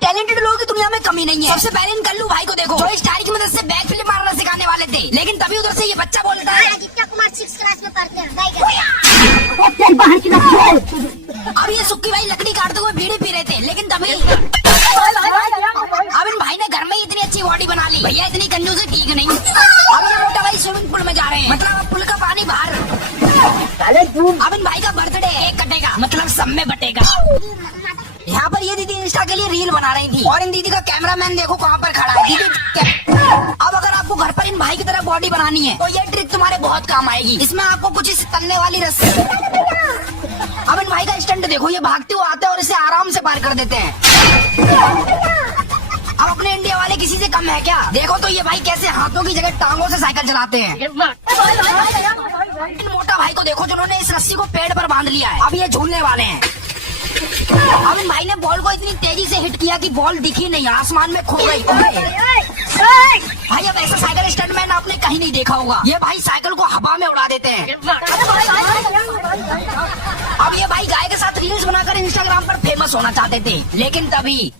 Talented लोगों की दुनिया में कमी नहीं है। सबसे पहले इन कल्लू भाई को देखो, जो स्टार की मदद से बैक फ्लिप मारना सिखाने वाले थे, लेकिन तभी उधर से ये बच्चा बोलता है आदित्य कुमार 6 क्लास में पढ़ते हैं। अब ये सुक्की भाई लकड़ी काटते हुए बीड़ी पी रहे थे, लेकिन तभी अब इन भाई ने घर में ही इतनी अच्छी बॉडी बना ली। भैया इतनी कंजूसी ठीक नहीं। अब ये मोटा भाई स्विमिंग पूल में जा रहे हैं, मतलब अब पुल का पानी बाहर। अब इन भाई का बर्थडे एक कटेगा, मतलब सब में बटेगा। यहाँ पर ये दीदी इंस्टा के लिए रील बना रही थी, और इन दीदी का कैमरामैन देखो कहाँ पर खड़ा है। दीदी अब अगर आपको घर पर इन भाई की तरह बॉडी बनानी है तो ये ट्रिक तुम्हारे बहुत काम आएगी। इसमें आपको कुछ इस तलने वाली रस्सी। अब इन भाई का स्टंट देखो, ये भागते हुए आते हैं और इसे आराम से पार कर देते हैं। अब अपने इंडिया वाले किसी से कम है क्या? देखो तो ये भाई कैसे हाथों की जगह टांगों से साइकिल चलाते हैं। इन मोटा भाई को देखो जिन्होंने इस रस्सी को पेड़ पर बांध लिया है, अब ये झूलने वाले हैं। अब इन भाई ने बॉल को इतनी तेजी से हिट किया कि बॉल दिखी नहीं, आसमान में खो गई। भाई अब ऐसा साइकिल स्टंटमैन आपने कहीं नहीं देखा होगा। ये भाई साइकिल को हवा में उड़ा देते हैं। अब ये भाई गाय के साथ रील्स बनाकर इंस्टाग्राम पर फेमस होना चाहते थे, लेकिन तभी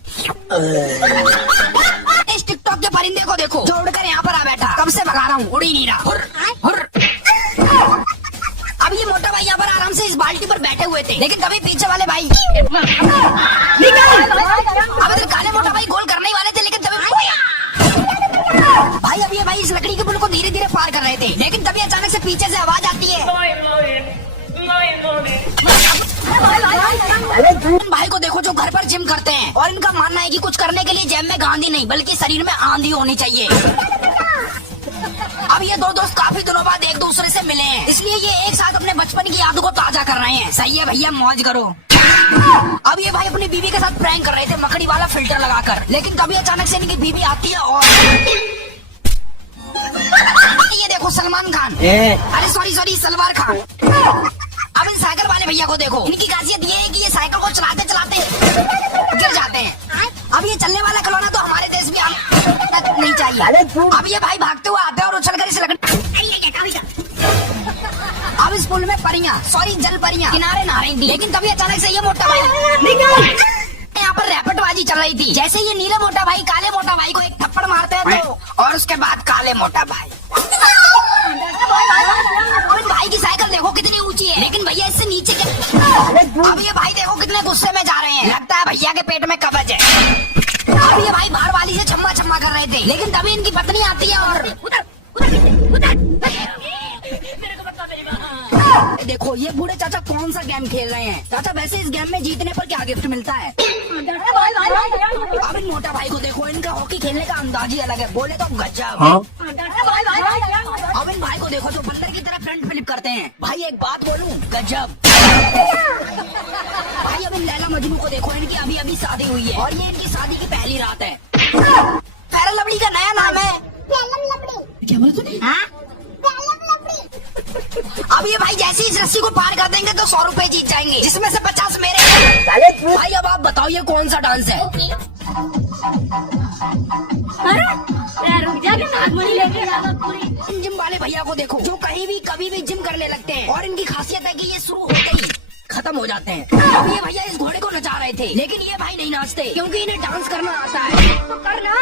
इस टिकटॉक के परिंदे को देखो जो उड़कर यहाँ पर आ बैठा। कब से भगा रहा हूँ, उड़ ही नहीं रहा। हुर, हुर। अब ये मोटा भाई यहाँ पर आराम से इस बाल्टी पर बैठे हुए थे, लेकिन तभी पीछे वाले भाई अब इधर काले मोटा भाई गोल करने ही वाले थे, लेकिन तभी भाई अब ये भाई इस लकड़ी के पुल को धीरे धीरे पार कर रहे थे, लेकिन तभी अचानक से पीछे से आवाज आती है। भाई को देखो जो घर पर जिम करते हैं, और इनका मानना है कि कुछ करने के लिए जेब में गांधी नहीं बल्कि शरीर में आंधी होनी चाहिए। अब ये दो दोस्त काफी दिनों बाद एक दूसरे से मिले हैं, इसलिए ये एक साथ अपने बचपन की यादों को ताजा कर रहे हैं। सही है भैया, मौज करो। अब ये भाई अपनी बीवी के साथ प्रैंक कर रहे थे मकड़ी वाला फिल्टर लगाकर, लेकिन तभी अचानक से इनकी बीवी आती है और ये देखो सलमान खान, अरे सॉरी सलवार खान। अब इन साइकिल वाले भैया को देखो, इनकी खासियत ये है कि ये साइकिल को चलाते चलाते गिर जाते हैं। अब ये चलने वाला खिलौना तो हमारे देश में नहीं चाहिए। अब ये भाई भागते हुए आते हैं और उछल कर इस लकड़ी। अब इस पुल में परियां, सॉरी जल परियां किनारे नहा रही थी, लेकिन तभी अचानक से ये मोटा भाई यहाँ पर रैपटबाजी चल रही थी। जैसे ये नीले मोटा भाई काले मोटा भाई को एक थप्पड़ मारते हैं तो, और उसके बाद काले मोटा भाई। और इन भाई की साइकिल देखो कितनी ऊंची है, लेकिन भैया इससे नीचे के। अब ये भाई देखो कितने गुस्से में जा रहे हैं, लगता है भैया के पेट में कब्ज है। अब ये भाई बाहर वाली से छम्मा छम्मा कर रहे थे, लेकिन तभी इनकी पत्नी आती है और देखो ये बूढ़े चाचा कौन सा गेम खेल रहे हैं। चाचा वैसे इस गेम में जीतने पर क्या गिफ्ट मिलता है? अब इन मोटा भाई को देखो, इनका हॉकी खेलने का अंदाज ही अलग है, बोले तो गजब। अब इन भाई को देखो जो बंदर की तरह फ्रंट फ्लिप करते हैं। भाई एक बात बोलूं, गजब। भाई अब इन लैला मजनू को देखो, इनकी अभी अभी शादी हुई है और ये इनकी शादी की पहली रात है। फेरल लवली का नया नाम है क्या बोले तूने? अब ये भाई जैसे इस रस्सी को पार कर देंगे तो 100 रुपए जीत जाएंगे, जिसमें से 50 मेरे। भाई अब आप बताओ ये कौन सा डांस है? जिम वाले भैया को देखो जो कहीं भी कभी भी जिम करने लगते हैं, और इनकी खासियत है कि ये शुरू होते ही खत्म हो जाते हैं। अब ये भैया इस घोड़े को नचा रहे थे, लेकिन ये भाई नहीं नाचते क्योंकि इन्हें डांस करना आता है। तो करना